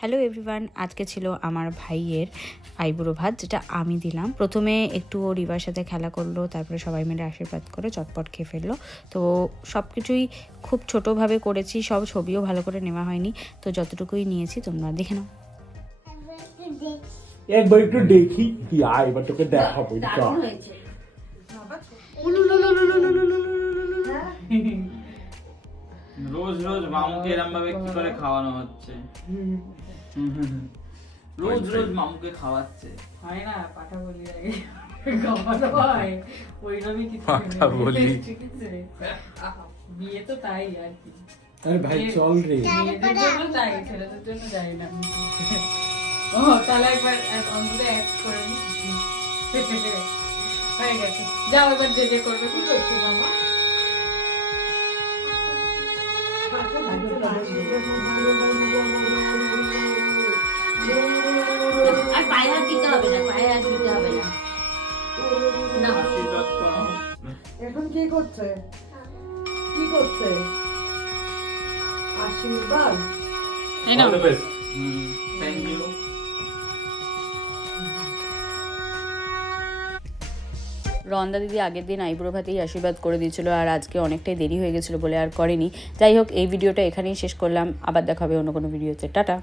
Hello everyone, আজকে ছিল আমার ভাইয়ের আইবুড়ো ভাত, যেটা আমি দিলাম। প্রথমে একটু ও রিবার সাথে খেলা করলো, তারপরে সবাই মিলে আশীর্বাদ করে চটপট খেয়ে ফেললো। তো সব কিছুই খুব ছোটোভাবে করেছি, সব ছবিও ভালো করে নেওয়া হয়নি, তো যতটুকুই নিয়েছি তোমরা দেখে নাও। একবার একটু দেখি কি এবার তোকে দেখাবো। রোজ রোজ মামুকে এরম ভাবে কি করে খাওয়ানো হচ্ছে? রোজ রোজ মামুকে খাওয়াচ্ছে, হয় না? পাঠা বলি আগে খাওয়ানো হয়, ওইরকমই কিছু পাঠা বলি। ঠিক আছে, বিয়ে তো তাই আর কি। আরে ভাই চল রে, মেয়েদের জন্য যাই, ছেলেদের জন্য যাই না। ও তাহলে একবার অন্তত এক করে নি। হয়ে গেছে, যাও এবার যে যে করবে কি করছো মামা। আর পায়ে হাত দিতে হবে না, পায়ে হাত দিতে হবে না। না আশীর্বাদ করো। এখন কি করছে? কি করছে? আশীর্বাদ। এই নাও। Thank you. রন্দা দিদি আগের দিন আইবুড়ো ভাতেই আশীর্বাদ করে দিয়েছিল, আর আজকে অনেকটাই দেরি হয়ে গেছিলো বলে আর করেনি। যাই হোক, এই ভিডিওটা এখানেই শেষ করলাম, আবার দেখা হবে অন্য কোনো ভিডিওতে। টাটা।